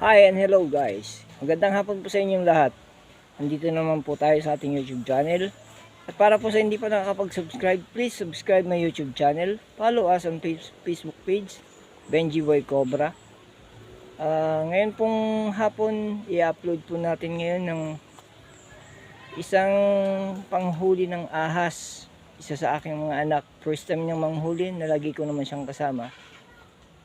Hi and hello guys. Magandang hapon po sa inyong lahat. Nandito naman po tayo sa ating YouTube channel. At para po sa hindi pa nakakapag-subscribe, please subscribe my YouTube channel. Follow us on Facebook page, Benji Boy Cobra. Ngayon pong hapon, i-upload po natin ngayon ng isang panghuli ng ahas. Isa sa aking mga anak. First time niyang manghuli, nalagi ko naman siyang kasama.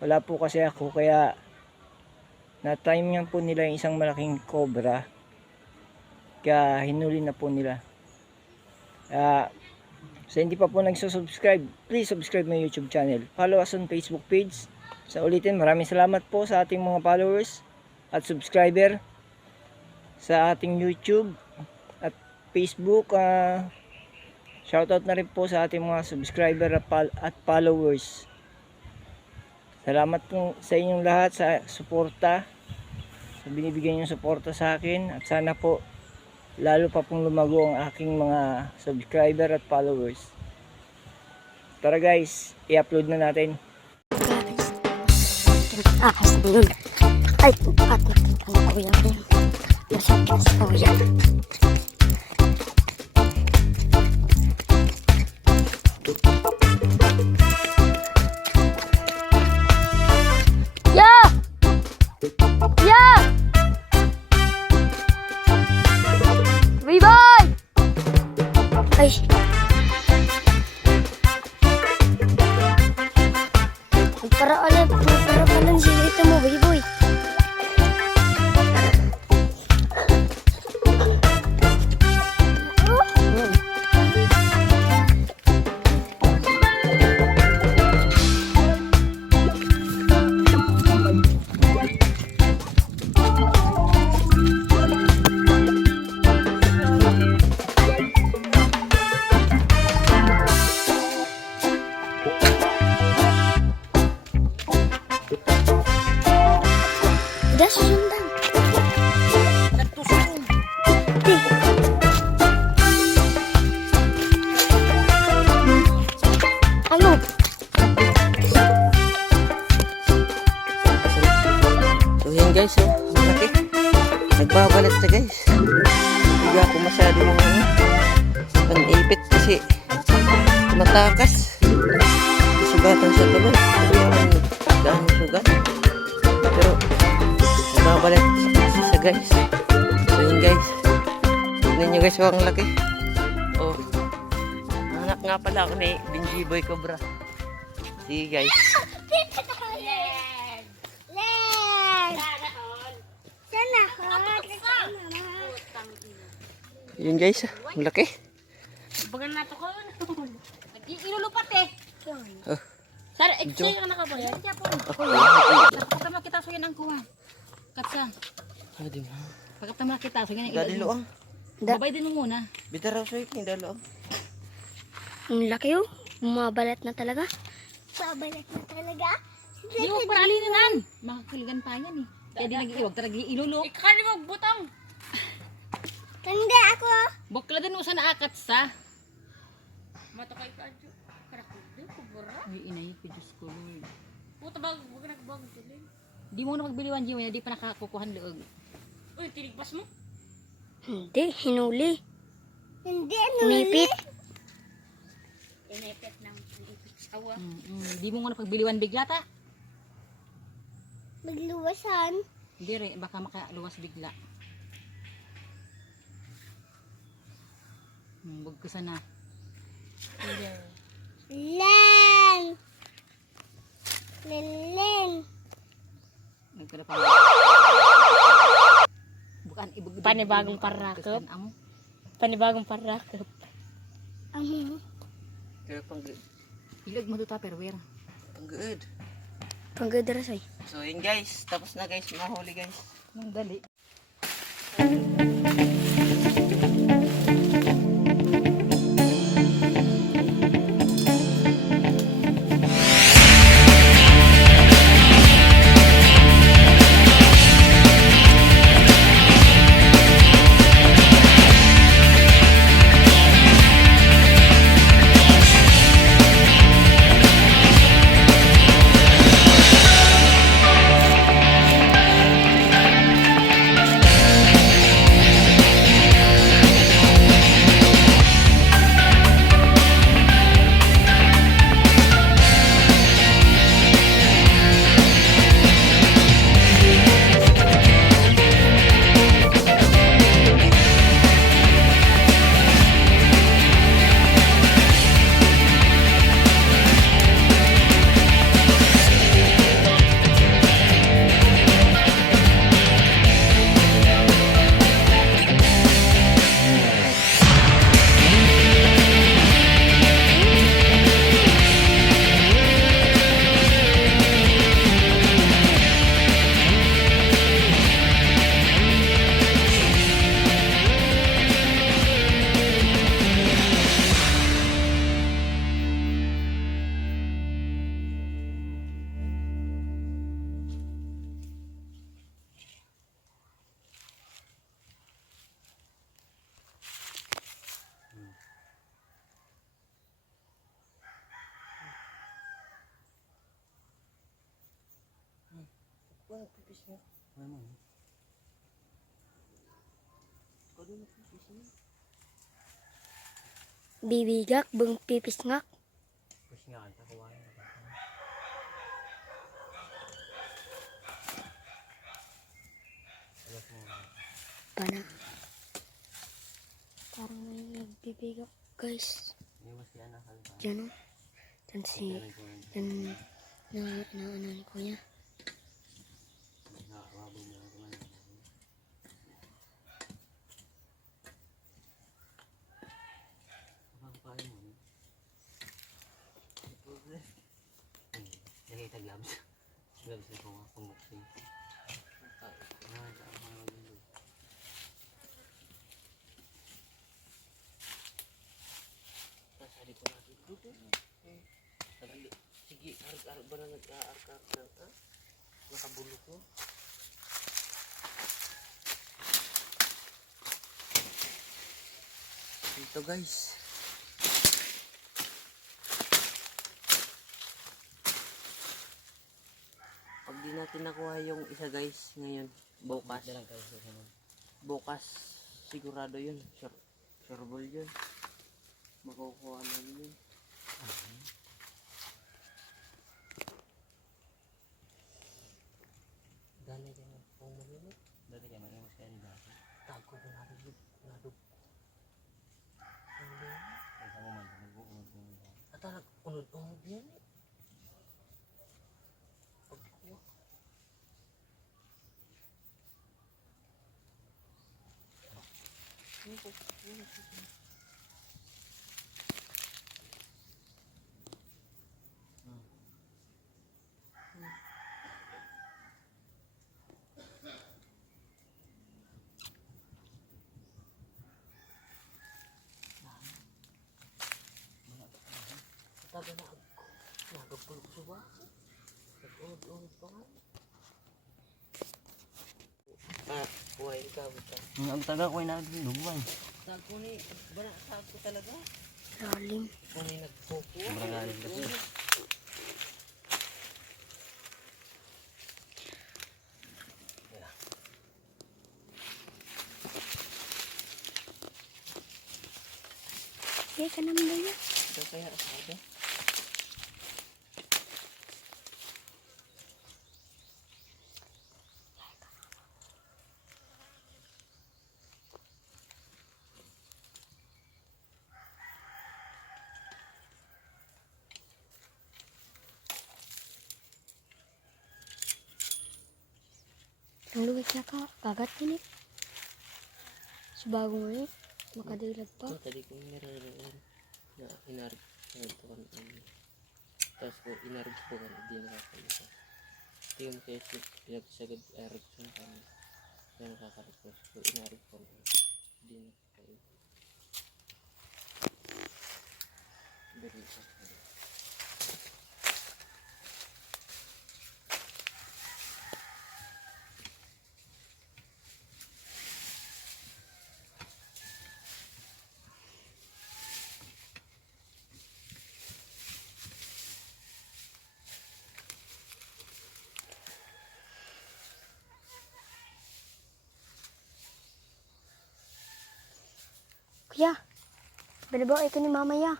Wala po kasi ako, kaya na-time niyan po nila yung isang malaking cobra. Kaya hinuli na po nila. Sa hindi pa po nagsusubscribe, please subscribe my YouTube channel. Follow us on Facebook page. Sa ulitin, maraming salamat po sa ating mga followers at subscriber sa ating YouTube at Facebook. Shoutout na rin po sa ating mga subscriber at followers. Salamat po sa inyong lahat sa suporta, sa binibigay niyong suporta sa akin, at sana po lalo pa pong lumago ang aking mga subscriber at followers. Tara guys, i-upload na natin. Ahas na yun. Ay, at nakita na kuya ko yun. Masakit sa kuya. Ay. Para palang silita mo, boy. Udah susundan. Nagtusong. Ano? So yan guys, ang laki. Nagbabalat siya guys. Hindi ako masyado yung panipit kasi matakas. Sugatan siya tuloy. Dahil sugat. Pero nagbabalat siya guys. So yun guys. Tignan nyo guys, ang laki. Oh, anak nga pala ako ni Benji Boy Cobra. Sige guys. Yun guys, ang laki. Bagan na to ko. Nag-ilulupat eh. Oh. Sar, exchange ka nakabayad. Ako Pagka makita so yan ang kuha. Katsa. di ba? Pagka makita so yan ang Dali loang. Babay din mo muna. Bitaraw sa ikin, dali loang. Ang laki oh. Bumabalat na talaga. Bumabalat na talaga? Di mo para alinanan. Makakaligan pa yan eh. Kaya di nag-iwag. Tarag ilulok. Ikakali mo butang. Tanda ako. Bukla din mo sa naakat sa. Matakay ka adyo. Karakuli ko bura. Ay inay ko Diyos ko Lord. Puta bag, huwag ka nagbag tuloy. Di mo na magbiliwan Jiwa na di pa nakakukuhan loog. Uy, tinigpas mo? Hindi, hinuli. Hindi, hinipit. Inipit ng inipit sawa. Di mo nga napagbiliwan bigla ta. Magluwasan. Hindi rin, baka makaluwas bigla. Huwag ka sana. Len! Len! Nagkala pa. Bukan ibig Panibagong parakop. Panibagong parakop. Kaya pang good. Ilag mo to tupperware. Pang good. Panggadarasay. So yun guys, tapos na guys, mahuli guys. Nang dali. bang pipis nga? Ano? Kado na pipis nga. Bibigak, bang pipis ngak. Pipis nga, anta kuwain. Alas mo. Pana. Parang may nagbibigak, guys. Hindi mo siya nakalpa. Diyan o. Diyan si... Diyan na ni kuya. Nakakabog mo na naman. Kapag mo. Nakita gloves. Gloves na ko nga pang-boxing. Kasali ko natin dito. Sige, arag-arag ba na nag-aarag-arag na? Nakabulok ko. Dito guys. Pag di natin nakuha yung isa guys ngayon, bukas. Bukas sigurado yun. Sureball yun. Makukuha namin yun. Dali ka na pong malimot. Dali ka na yung send dati. Tago ko na rin yung nadog. Ito mo man, nag-uunod mo yan. At nag-unod-unod yan eh. Pagkuha. Taga na ako. Nagapulog sa bako. Nag-unod-unod pa nga. Buhay ka, buta. Ang taga ko na dubuan. Tago ni, bara tago talaga. Lalim. Kung ni nagkukuha. Marangalim kasi. Kaya ka naman ba yan? Ito kaya sabi. Ang luwag siya ka. Kagat yun eh. Subago mo eh. Makadilat pa. Ito, tadi ko nire-rean na inarig. Ito kan ini. Tapos ko inarig ko kan hindi nakakalita. Ito yung kasi pinagsagad arig sa kanya. Kaya nakaka-request ko inarig ko kan hindi nakakalita. Dari sa kanya. Kuya. Balabaw ito ni mamaya.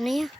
Ano yan?